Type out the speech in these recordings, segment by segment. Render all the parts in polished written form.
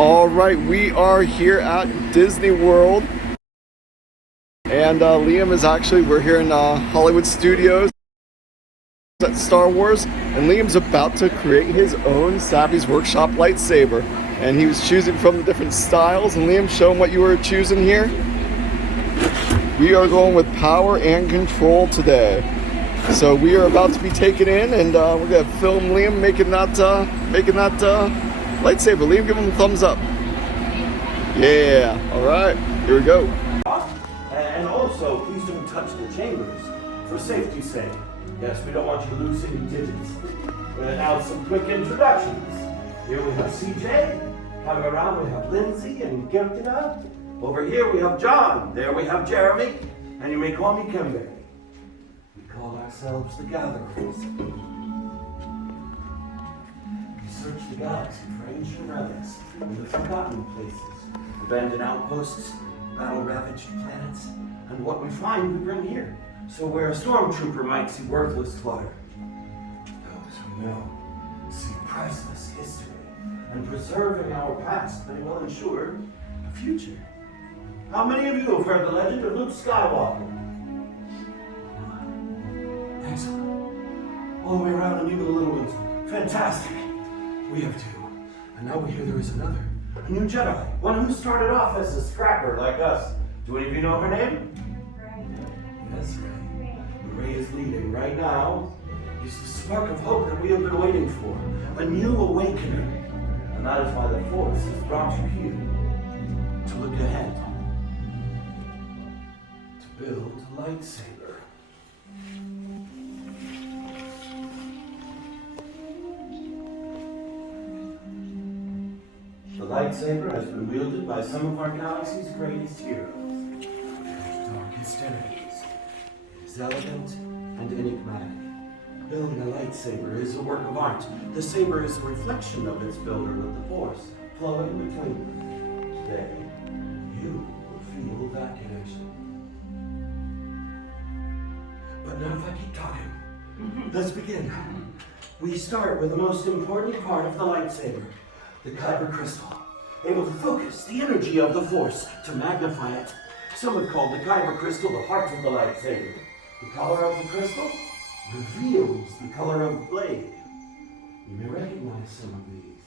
All right, we are here at Disney World, and Liam is we're here in Hollywood Studios at Star Wars, and Liam's about to create his own Savi's Workshop lightsaber, and he was choosing from the different styles. And Liam, show him what you were choosing here. We are going with power and control today. So we are about to be taken in, and we're gonna film Liam making that lightsaber. Liam, give him a thumbs up. Yeah. All right. Here we go. And also, please don't touch the chambers for safety's sake. Yes, we don't want you to lose any digits. Now, some quick introductions. Here we have CJ. Coming around, we have Lindsay and Gertina. Over here, we have John. There we have Jeremy. And you may call me Kimberly. We call ourselves the Gatherers. We search the galaxy for ancient relics in the forgotten places, abandoned outposts, battle-ravaged planets, and what we find we bring here. So where a stormtrooper might see worthless clutter, those who know see priceless history, and preserving our past may well ensure a future. How many of you have heard the legend of Luke Skywalker? Excellent. All the way around and even the little ones. Fantastic. We have two. And now we hear there is another. A new Jedi. One who started off as a scrapper like us. Do any of you know her name? Ray. Yes, Ray. Ray is leading right now. Is the spark of hope that we have been waiting for. A new awakening. And that is why the Force has brought you here. To look ahead. To build a lightsaber. The lightsaber has been wielded by some of our galaxy's greatest heroes. Their darkest enemies. It is elegant and enigmatic. Building a lightsaber is a work of art. The saber is a reflection of its builder with the Force flowing between them. Today, you will feel that connection. But now if I keep talking, let's begin. We start with the most important part of the lightsaber. The Kyber Crystal, able to focus the energy of the Force to magnify it. Some have called the Kyber Crystal the heart of the lightsaber. The color of the crystal reveals the color of the blade. You may recognize some of these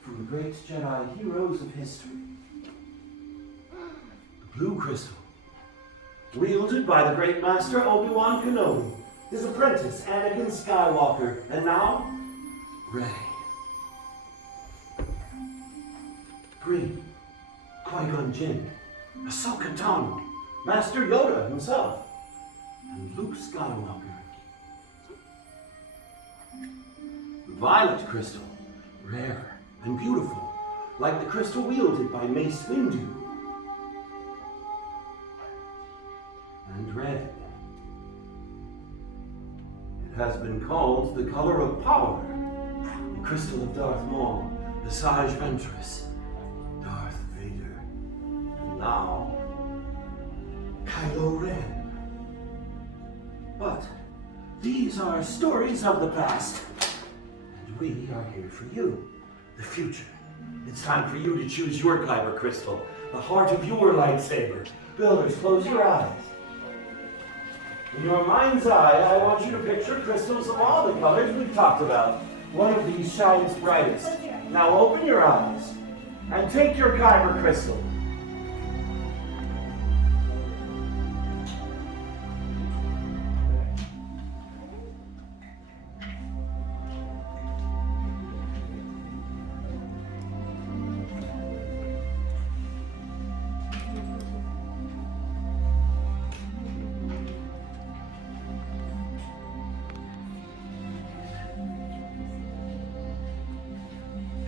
from the great Jedi heroes of history. The blue crystal, wielded by the great master Obi-Wan Kenobi, his apprentice Anakin Skywalker, and now, Rey. Green, Qui-Gon Jinn, Ahsoka Tano, Master Yoda himself, and Luke Skywalker. The violet crystal, rare and beautiful, like the crystal wielded by Mace Windu. And red. It has been called the color of power, the crystal of Darth Maul, the Sage Ventress, Darth Vader, and now, Kylo Ren. But these are stories of the past, and we are here for you, the future. It's time for you to choose your Kyber Crystal, the heart of your lightsaber. Builders, close your eyes. In your mind's eye, I want you to picture crystals of all the colors we've talked about. One of these shines brightest. Now open your eyes and take your Kyber Crystal.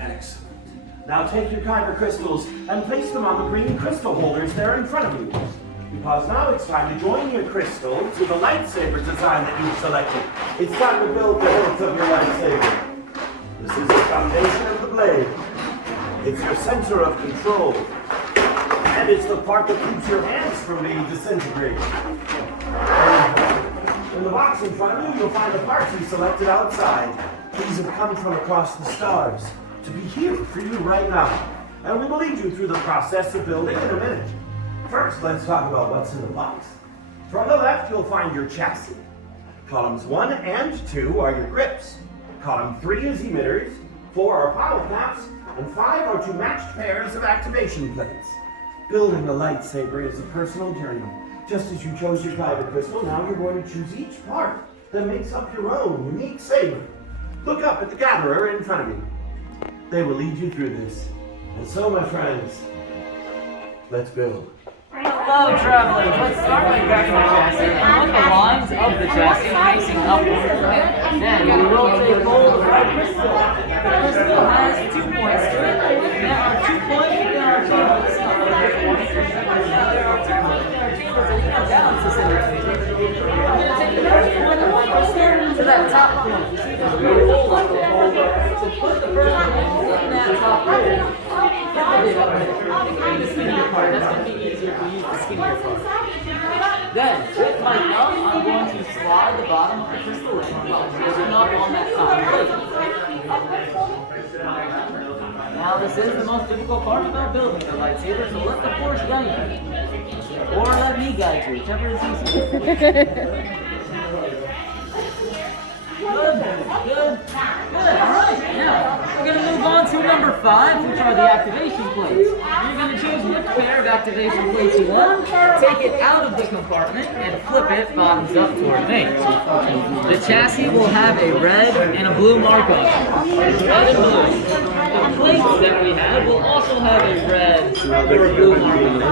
Excellent. Now take your Kyber crystals and place them on the green crystal holders there in front of you. Because now it's time to join your crystal to the lightsaber design that you've selected. It's time to build the hilt of your lightsaber. This is the foundation of the blade. It's your center of control. And it's the part that keeps your hands from being disintegrated. In the box in front of you, you'll find the parts you selected outside. These have come from across the stars to be here for you right now. and we will lead you through the process of building in a minute. First, let's talk about what's in the box. From the left, you'll find your chassis. Columns 1 and 2 are your grips. Column 3 is emitters, 4 are bottle caps, and 5 are 2 matched pairs of activation plates. Building a lightsaber is a personal journey. Just as you chose your Kyber Crystal, now you're going to choose each part that makes up your own unique saber. Look up at the gatherer in front of you. They will lead you through this. And so, my friends, let's build. Hello, travelers. Let's start by grabbing the chassis and put the lines of the chassis facing upward. Then we will take hold of our crystal. The crystal has 2 points to it. There are 2 points and there are 2 points. Now there are 2 points and there are 2 points that you can balance this in between. I'm going to take the first point of my crystal to that top point. You see there's a little hole up there. So put the first point in that top hole. The skinnier part. That's going to be easier to use the skinnier part. Then, with my thumb, I'm going to slide the bottom of the crystal in while pushing up on that top plate. Now, this is the most difficult part about building the lightsaber, so let the force guide you. Or let me guide you, whichever is easier. Good. Alright, now we're going to move on to number 5, which are the activation plates. You're going to choose which pair of activation plates you want, take it out of the compartment, and flip it bottoms up toward me. The chassis will have a red and a blue mark on it. Red and blue. The plates that we have will also have a red or a blue mark on it.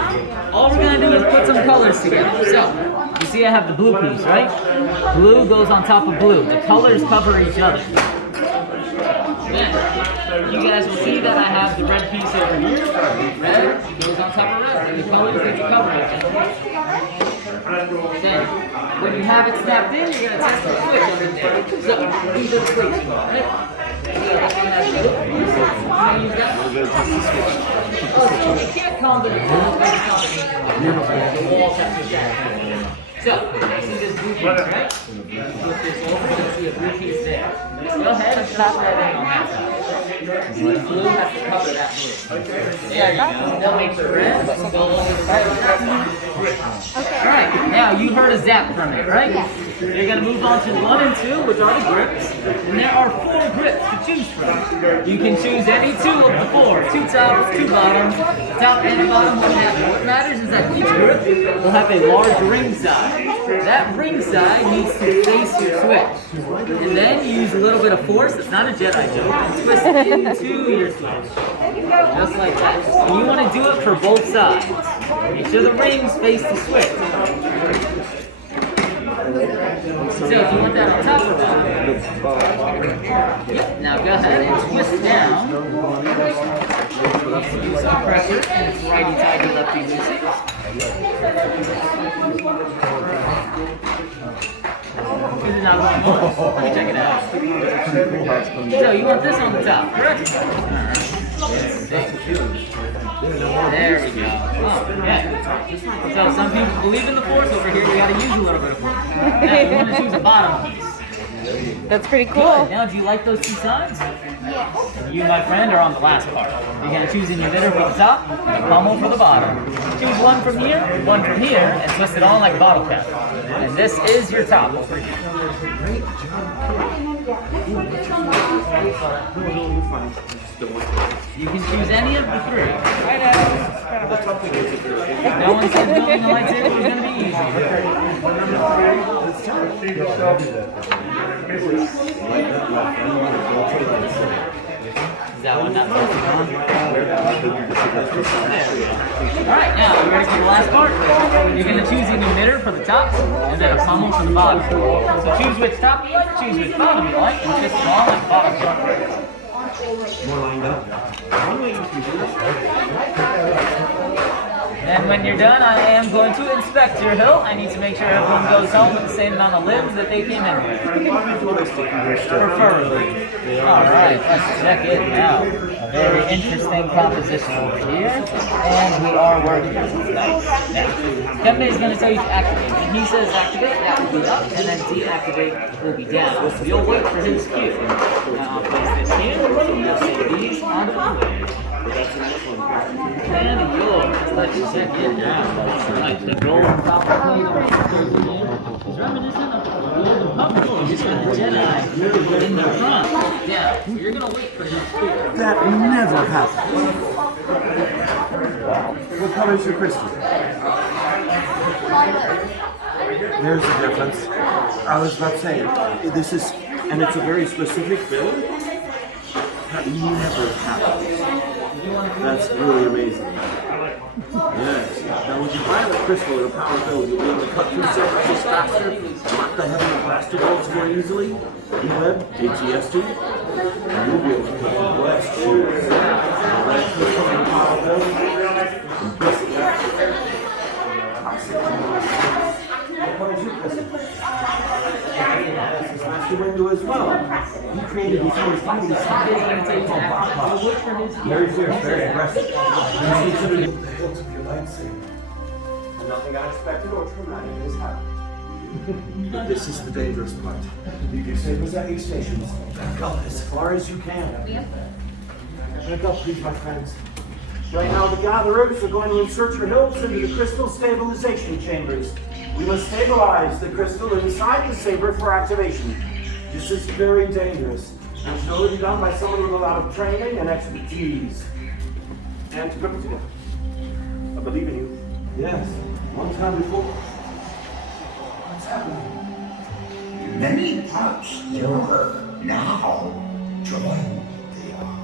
All we're going to do is put some colors together. So, you see I have the blue piece, right? Blue goes on top of blue. The colors cover each other. Then, you guys will see that I have the red piece over here. Red goes on top of red. The colors that cover each other. Then, when you have it snapped in, you're going to test the switch under there. So, these are the switches, right? You can't combine the walls have to be. So, you see this blue piece, right? Flip this over, you can see a blue piece there. Just go ahead and slap that in on that side. The blue has to cover that blue. There you go. They'll make the red go over the side of that side. Alright, now you heard a zap from it, right? You're going to move on to 1 and 2, which are the grips. And there are 4 grips to choose from. You can choose any 2 of the 4. 2 tops, 2 bottoms. Top and bottom will have. What matters is that each grip will have a large ring side. That ring side needs to face your switch. And then you use a little bit of force, it's not a Jedi joke, and twist it into your switch. Just like that. And you want to do it for both sides. Make sure the rings face the switch. So if you want that on top of that, yep. Now go ahead and twist down. Use some pressure, and it's righty tighty, lefty loosey. This is not going on. Let me check it out. So you want this on the top, correct? There we go. Oh, yeah. So some people believe in the force over here. We got to use a little bit of force. Now you want to choose a bottom piece. That's pretty cool. Good. Now, do you like those 2 sides? Yes. You, my friend, are on the last part. You're going to choose an emitter for the top and a pommel for the bottom. Choose one from here, and twist it on like a bottle cap. And this is your top over here. You can choose any of the 3. No one said building a lightsaber was going to be easy. Is that one not focusing on? Alright, now we're ready for the last part. You're going to choose an emitter for the top and then a pommel for the bottom. So choose which top you like, choose which bottom you like, and twist it all like bottom top. More lined up. And when you're done, I am going to inspect your hilt. I need to make sure everyone goes home with the same amount of limbs that they came in with. Preferably. Alright, let's check it out. A very interesting composition over here. And we are working with nice. Now, Kembe is going to tell you to activate. When he says activate, that will be up, and then deactivate will be down. So you'll wait for his cue. Now I'll place this here, and you'll say these onto the blue. And yours. Let's check it out. Like the golden fountain is reminiscent of the golden puppet just with the Jedi in the front. Yeah, so you're gonna wait for his spear. That never happens. What color is your crystal? There's the difference. I was about to say, this is, and it's a very specific build. That never happens. That's really amazing. Yes. Now, when you buy the crystal or a power build, you'll be able to cut through surfaces faster, block the heavy blaster bolts more easily, E-Web, ATST, and you'll be able to put the blast shields, the red crystal and power build, and crystal. What color is your crystal? This is Master Windu as well. He created these own fighters. Very fierce, very aggressive. The hilt of your lightsaber. And nothing unexpected or traumatic has happened. But this is the dangerous part. Leave your sabers at your stations. Back up as far as you can. Back up, please, my friends. Right now, the gatherers are going to insert your hilts into the crystal stabilization chambers. We must stabilize the crystal inside the saber for activation. This is very dangerous and should only be done by someone with a lot of training and expertise. And to grip it together. I believe in you. Yes, one time before. What's happening? Many parts stir now. Join they are.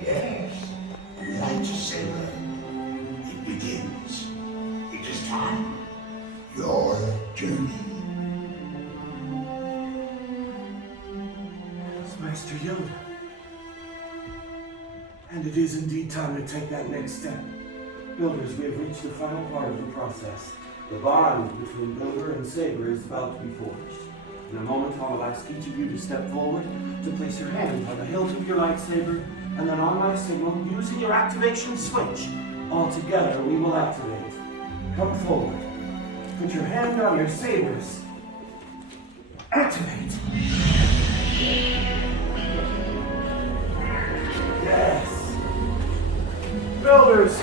Yes. Lightsaber. It begins. It is time. Your journey. It's Master Yoda. And it is indeed time to take that next step. Builders, we have reached the final part of the process. The bond between Builder and Saber is about to be forged. In a moment, I will ask each of you to step forward, to place your hand on the hilt of your lightsaber, and then on my signal, using your activation switch, all together we will activate. Come forward. Put your hand on your sabers. Activate. Yes. Builders,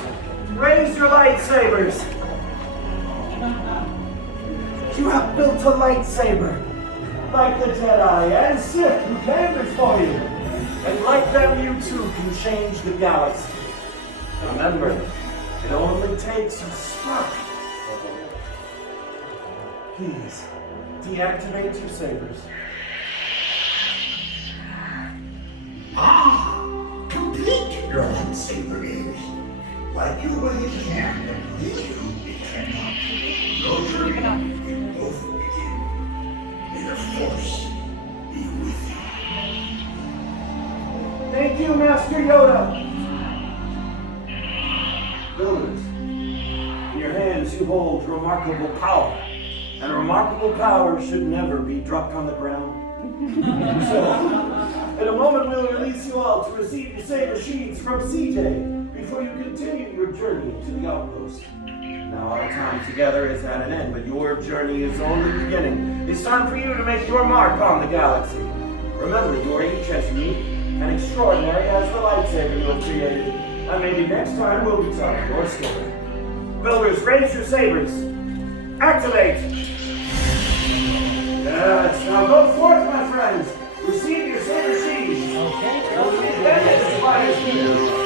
raise your lightsabers. You have built a lightsaber, like the Jedi and Sith who came before you. And like them, you too can change the galaxy. Remember, it only takes a spark. Please, deactivate your sabers. Complete your lightsaber is. Like you really can complete you, it cannot. Your journey will both begin. May the Force be with you. Thank you, Master Yoda. Builders, in your hands you hold remarkable power. And remarkable power should never be dropped on the ground. So, in a moment we'll release you all to receive your saber sheaths from CJ before you continue your journey to the outpost. Now our time together is at an end, but your journey is only beginning. It's time for you to make your mark on the galaxy. Remember, you are each as unique and extraordinary as the lightsaber you have created. And maybe next time we'll be telling your story. Builders, raise your sabers. Activate! Yes, now go forth, my friends. Receive your saber sheaths. Okay. Don't be offended, Spiders.